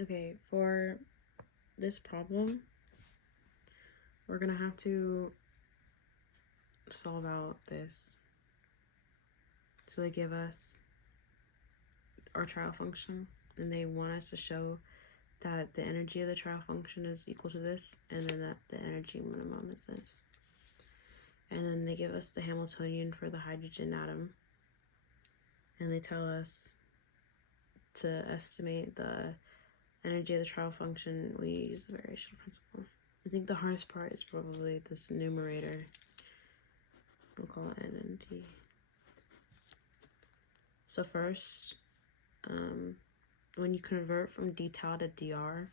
Okay, for this problem, we're gonna have to solve out this. So they give us our trial function, and they want us to show that the energy of the trial function is equal to this, and then that the energy minimum is this. And then they give us the Hamiltonian for the hydrogen atom, and they tell us to estimate the energy of the trial function. We use the variational principle. I think the hardest part is probably this numerator. We'll call it N and T. So first, when you convert from d tau to dr,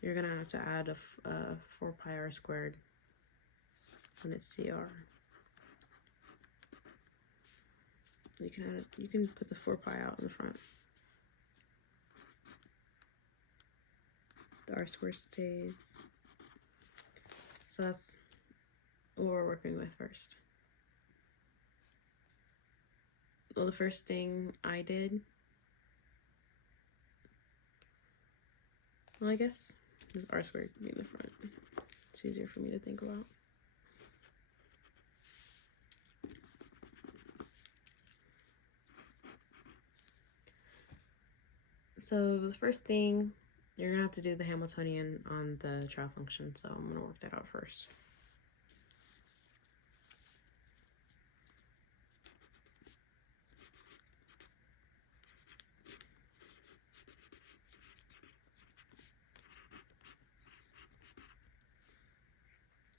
you're gonna have to add a 4 pi r squared when it's dr. You can put the 4 pi out in the front. The r squared stays. So that's what we're working with first. Well, the first thing I did, well, I guess this r squared could be in the front. It's easier for me to think about. So the first thing, you're gonna have to do the Hamiltonian on the trial function, so I'm gonna work that out first.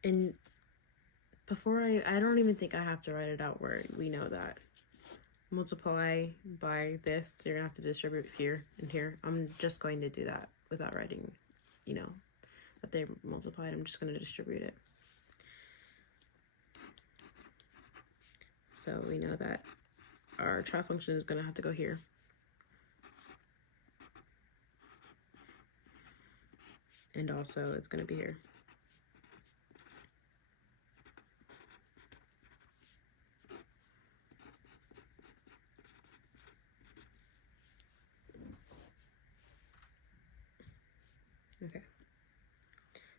And before I don't even think I have to write it out where we know that. Multiply by this, you're gonna have to distribute here and here. I'm just going to do that without writing, that they multiplied. I'm just gonna distribute it. So we know that our trial function is gonna have to go here. And also it's gonna be here. Okay.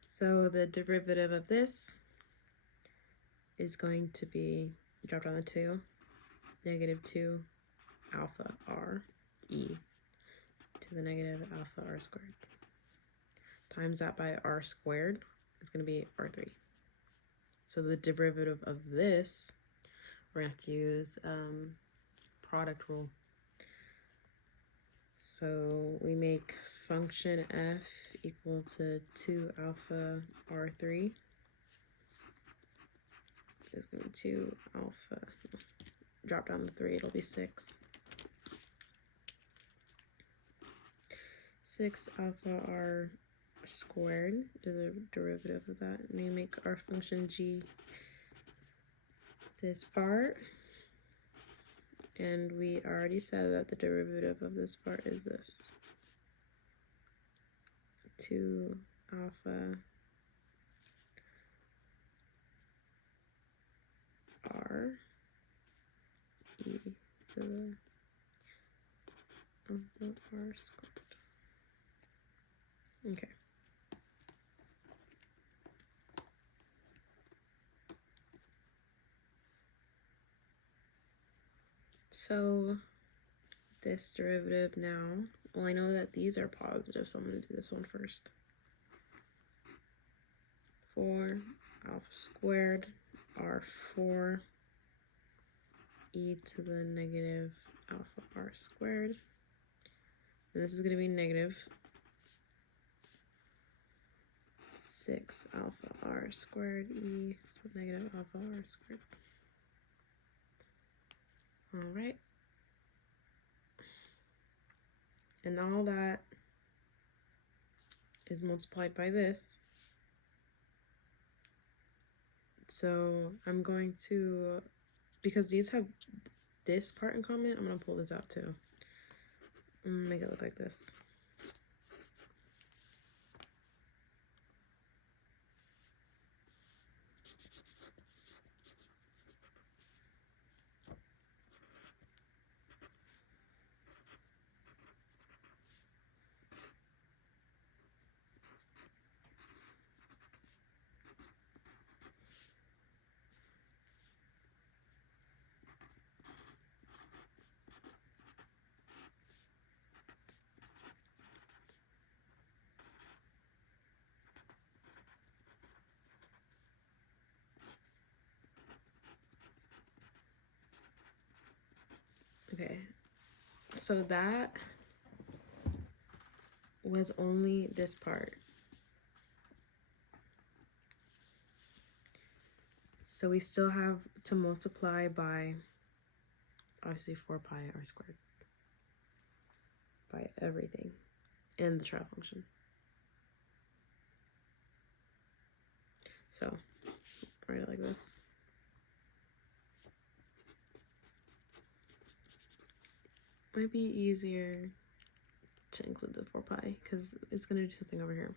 So the derivative of this is going to be, drop down the 2, -2 alpha r e to the negative alpha r squared. Times that by r squared is going to be r3. So the derivative of this, we're going to have to use product rule. So we make function f equal to 2 alpha r3. It's going to be 2 alpha, drop down the 3, it'll be 6. 6 alpha r squared is the derivative of that. And we make our function g this part. And we already said that the derivative of this part is this. 2 alpha r e to the alpha r squared. Okay. So this derivative now, well, I know that these are positive, so I'm going to do this one first. 4 alpha squared r4 e to the negative alpha r squared. And this is going to be negative 6 alpha r squared e to the negative alpha r squared. All right. And all that is multiplied by this. So I'm going to, because these have this part in common, I'm going to pull this out too. I'm going to make it look like this. Okay, so that was only this part. So we still have to multiply by, obviously, 4 pi r squared by everything in the trial function. So write it like this. Might be easier to include the 4 pi because it's going to do something over here.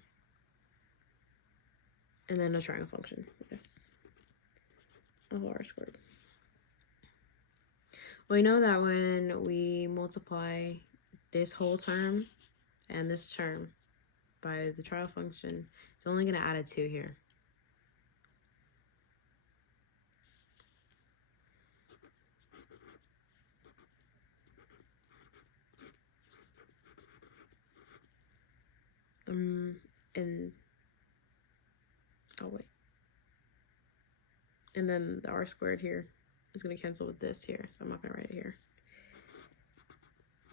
And then a triangle function, yes, of r squared. We know that when we multiply this whole term and this term by the trial function, it's only going to add a 2 here. And oh wait, and then the r squared here is going to cancel with this here, so I'm not going to write it here.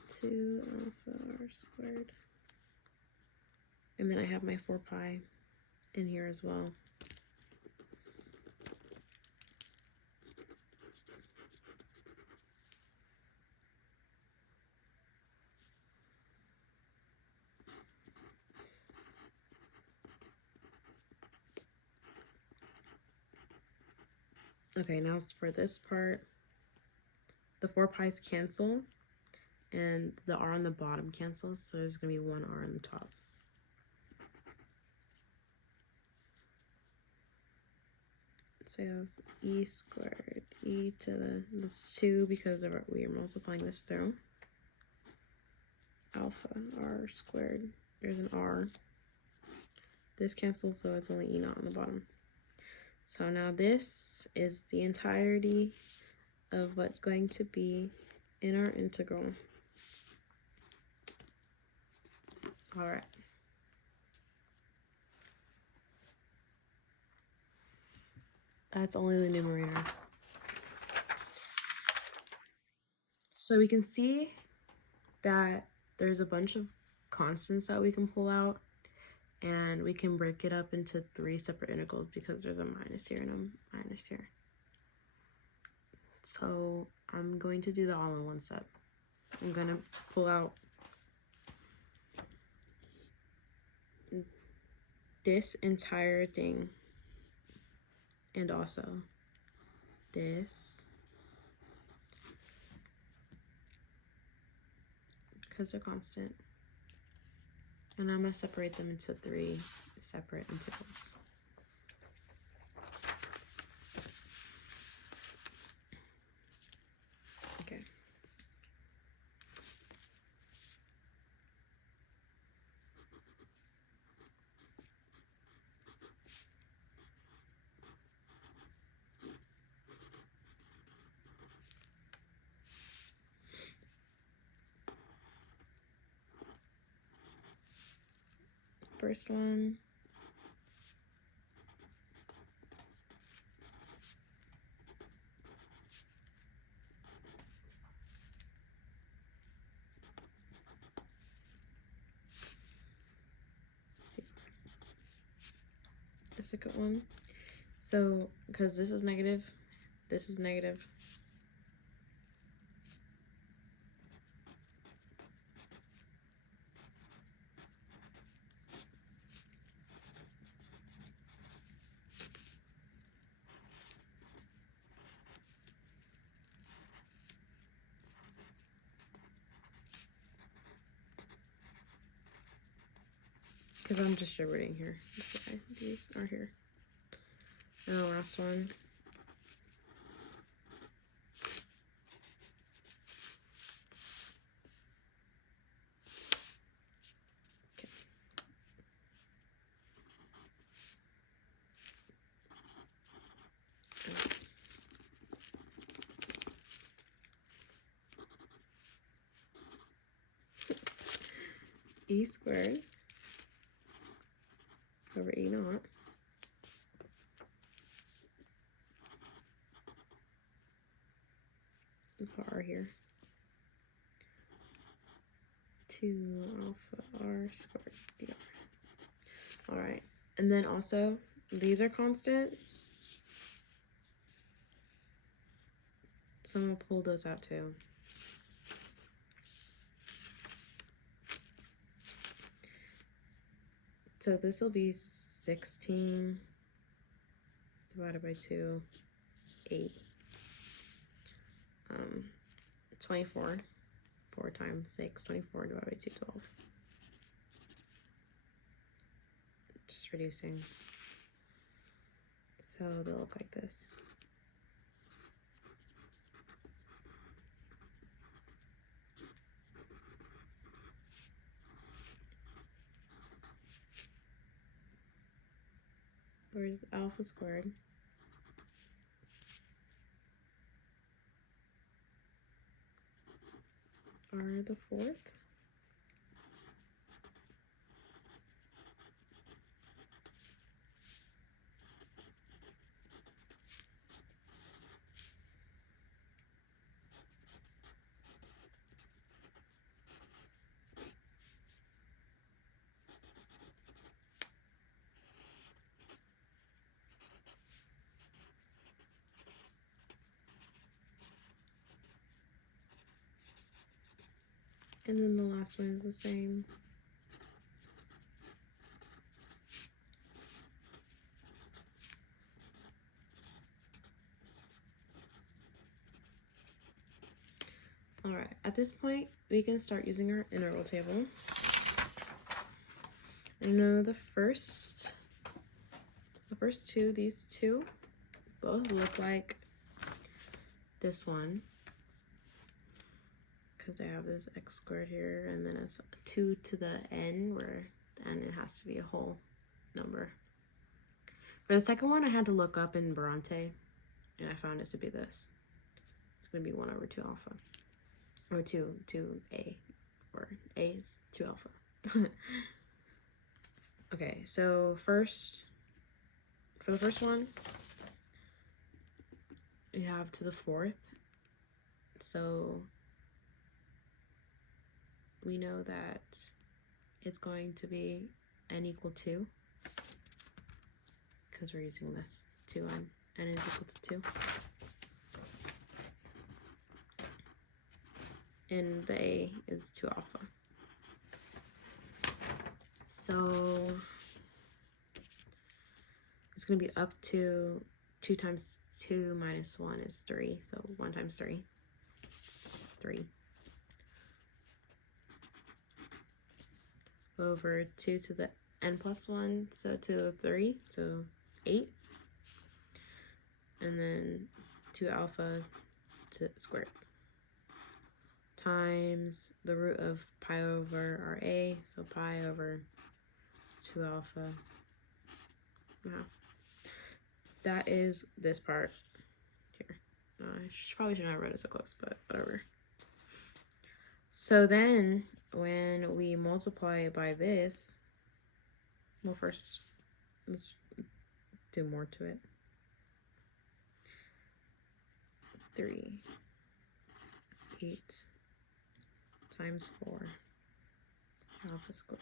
2 alpha r squared, and then I have my 4 pi in here as well. Okay, now for this part, the 4 pi's cancel and the r on the bottom cancels, so there's going to be 1 r on the top. So we have e squared, e to the, that's 2 because of we are multiplying this through. Alpha r squared, there's an r. This canceled, so it's only e naught on the bottom. So now this is the entirety of what's going to be in our integral. All right. That's only the numerator. So we can see that there's a bunch of constants that we can pull out, and we can break it up into 3 separate integrals because there's a minus here and a minus here. So I'm going to do that all in one step. I'm going to pull out this entire thing and also this, because they're constant. And I'm going to separate them into 3 separate integrals. Okay. First one. The second one. So, because this is negative, this is negative. Because I'm distributing here. That's why these are here. And the last one. Okay. E squared over E naught and put R here. 2 alpha r squared dr. All right, and then also these are constant, so I'm gonna pull those out too. So this will be 16 divided by 2, 8. 24. 4 times 6, 24 divided by 2, 12. Just reducing. So they'll look like this. Where's alpha squared? R the fourth. And then the last one is the same. All right, at this point, we can start using our integral table. I know the first two, these two, both look like this one, because I have this x squared here, and then it's 2 to the n, where n it has to be a whole number. For the second one, I had to look up in Bronte, and I found it to be this. It's going to be 1 over 2 alpha, or 2a, or a is 2 alpha. Okay, so for the first one, you have to the fourth, so we know that it's going to be n equal 2, because we're using this 2n, n is equal to 2. And the a is 2 alpha. So it's going to be up to 2 times 2 minus 1 is 3. So 1 times 3, 3. Over 2 to the n plus 1, so 2 to the 3, so 8. And then 2 alpha to squared. Times the root of pi over our a, so pi over 2 alpha half. That is this part here. I probably should not have wrote it so close, but whatever. So then when we multiply it by this, well, first let's do more to it. 3, 8 times 4 alpha squared.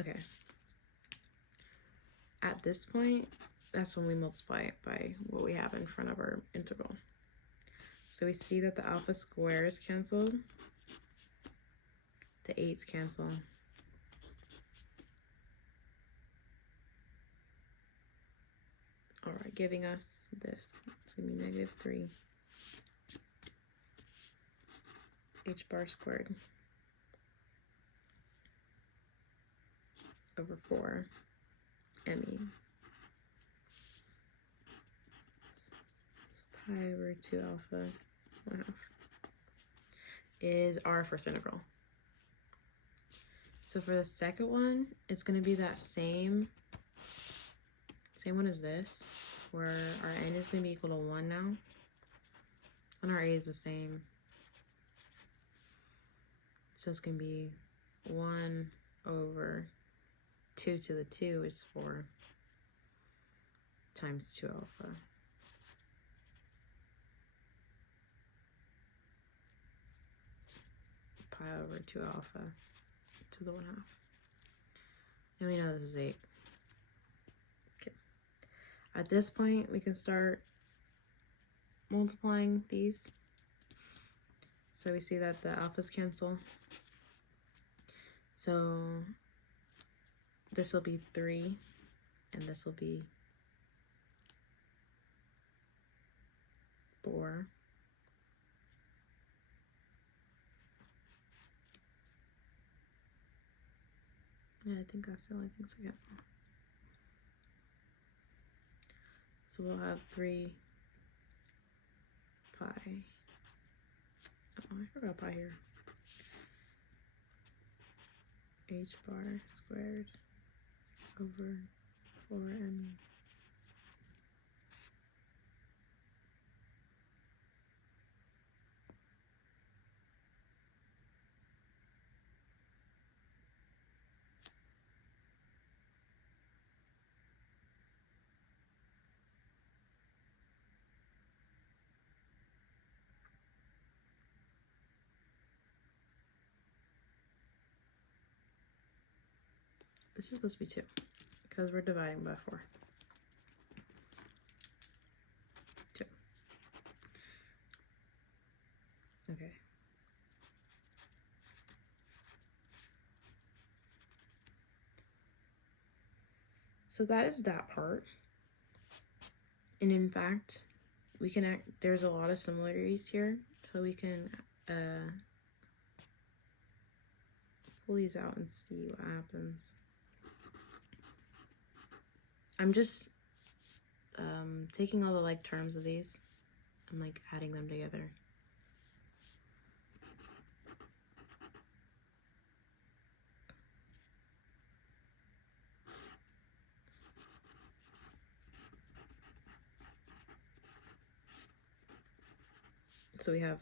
Okay. At this point, that's when we multiply it by what we have in front of our integral. So we see that the alpha squares canceled, the 8's cancel. All right, giving us this. It's gonna be negative 3 h bar squared over 4 me pi over 2 alpha 1/2 is our first integral. So for the second one, it's going to be that same one as this, where our n is going to be equal to 1 now, and our a is the same. So it's going to be 1 over 2 to the 2 is 4 times 2 alpha. pi over 2 alpha to the 1/2. And we know this is 8. Okay. At this point, we can start multiplying these. So we see that the alphas cancel. So this will be 3, and this will be 4. Yeah, I think that's the only things to cancel. So we'll have 3 pi. Oh, I forgot pi here. H bar squared over 4m. This is supposed to be 2 because we're dividing by 4. 2. Okay. So that is that part. And in fact, we can there's a lot of similarities here. So we can pull these out and see what happens. I'm just taking all the like terms of these and like adding them together. So we have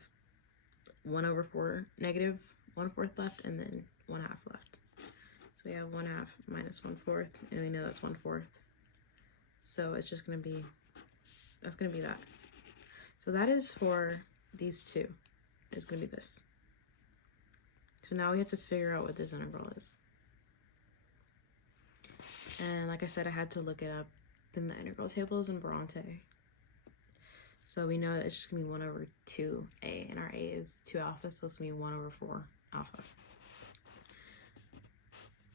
1 over 4, negative 1/4 left, and then 1/2 left. So we have 1/2 minus 1/4, and we know that's 1/4. So it's just gonna be, that's gonna be that. So that is for these two. It's gonna be this. So now we have to figure out what this integral is. And like I said, I had to look it up in the integral tables in Bronte. So we know that it's just gonna be 1 over 2a, and our a is 2 alpha, so it's gonna be 1 over 4 alpha.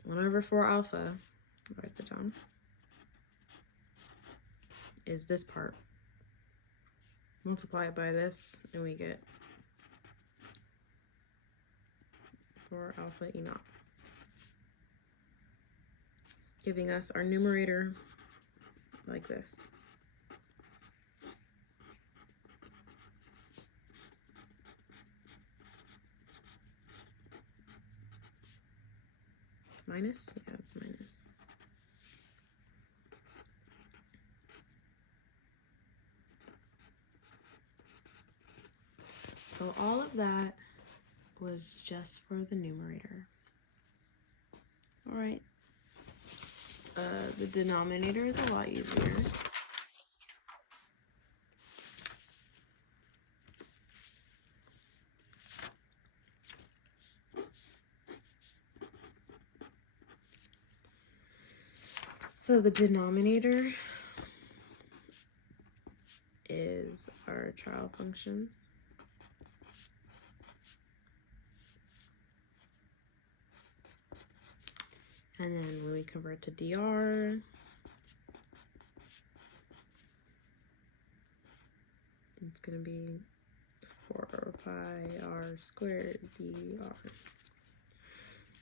1 over 4 alpha, I'll write that down, is this part. Multiply it by this, and we get 4 alpha E naught, giving us our numerator like this. Minus? Yeah, it's minus. So all of that was just for the numerator. All right. The denominator is a lot easier. So the denominator is our trial functions. And then when we convert to dr, it's going to be 4 pi r squared dr.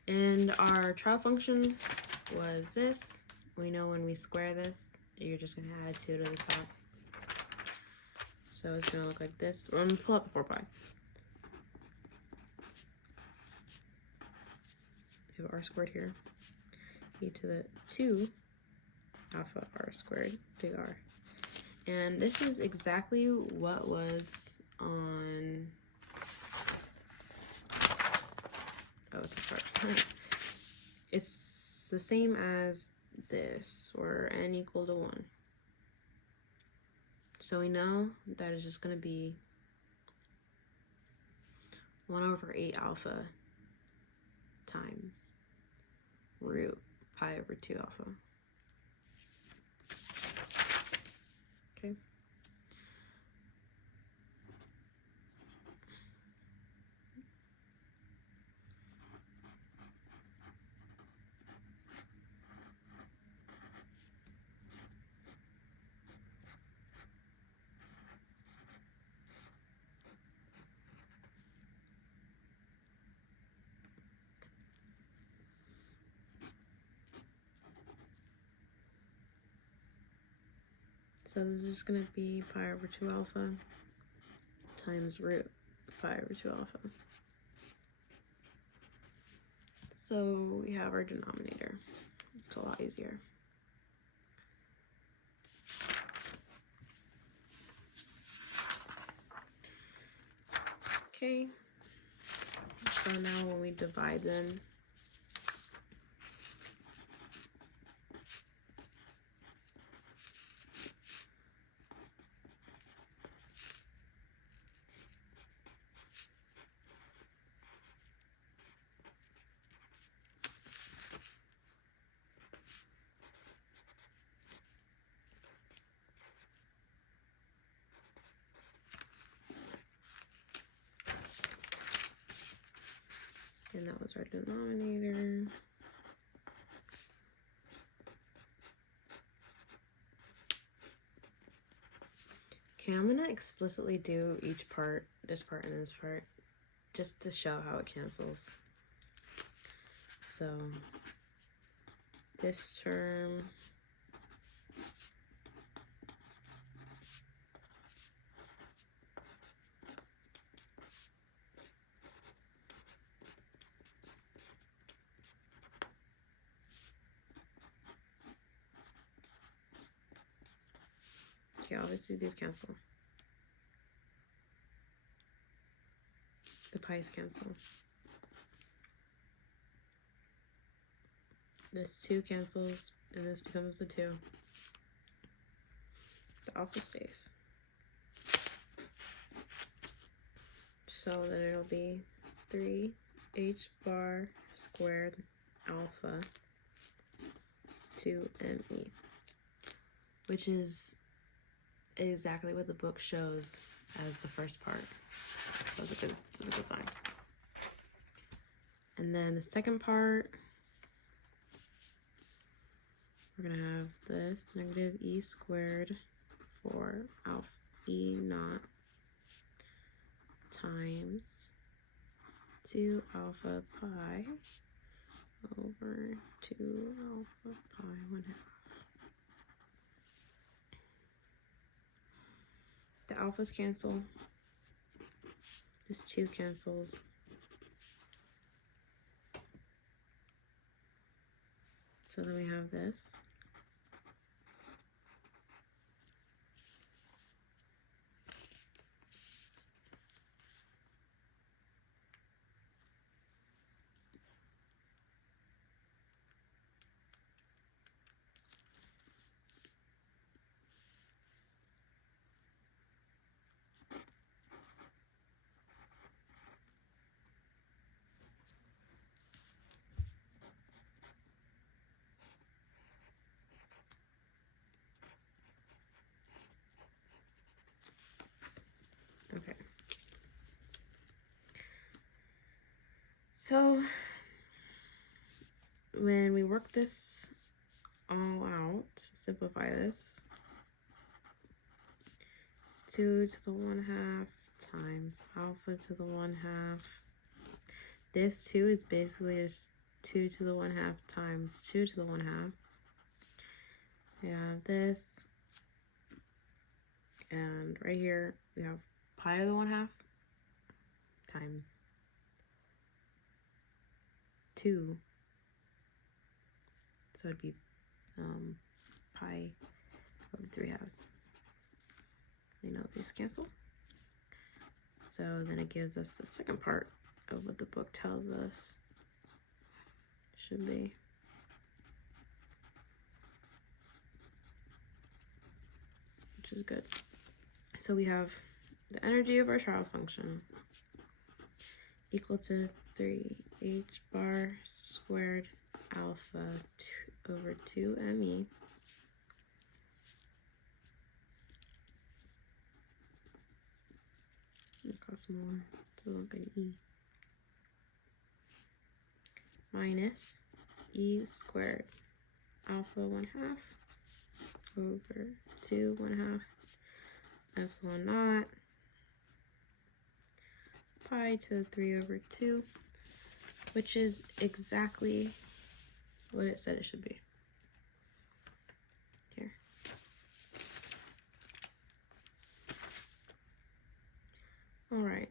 And our trial function was this. We know when we square this, you're just going to add 2 to the top. So it's going to look like this. I'm going to pull out the 4 pi. We have r squared here. E to the 2 alpha r squared dr. And this is exactly what was on, oh, it's this part. It's the same as this, or n equal to 1. So we know that it's just going to be 1 over 8 alpha times root pi over 2 alpha. Okay. So this is going to be pi over 2 alpha times root pi over 2 alpha. So we have our denominator. It's a lot easier. Okay. So now when we divide them, and that was our denominator. Okay, I'm gonna explicitly do each part, this part and this part, just to show how it cancels. So this term okay, obviously these cancel. The pi's cancel. This 2 cancels, and this becomes the 2. The alpha stays. So then it'll be 3h bar squared alpha 2me, which is exactly what the book shows as the first part. That's a good sign. And then the second part, we're gonna have this negative e squared for alpha e naught times 2 alpha pi over 2 alpha pi 1/2. The alphas cancel. This 2 cancels. So then we have this. Okay. So when we work this all out, simplify this, 2 to the 1/2 times alpha to the 1/2. This 2 is basically just 2 to the 1/2 times 2 to the 1/2. We have this, and right here we have pi to the 1/2 times 2. So it'd be pi over 3/2. You know, these cancel. So then it gives us the second part of what the book tells us should be. Which is good. So we have the energy of our trial function equal to 3 h bar squared alpha over 2me it costs more, so look at e minus e squared alpha 1/2 over 2 1/2 epsilon naught pi to the 3 over 2, which is exactly what it said it should be. Here. All right.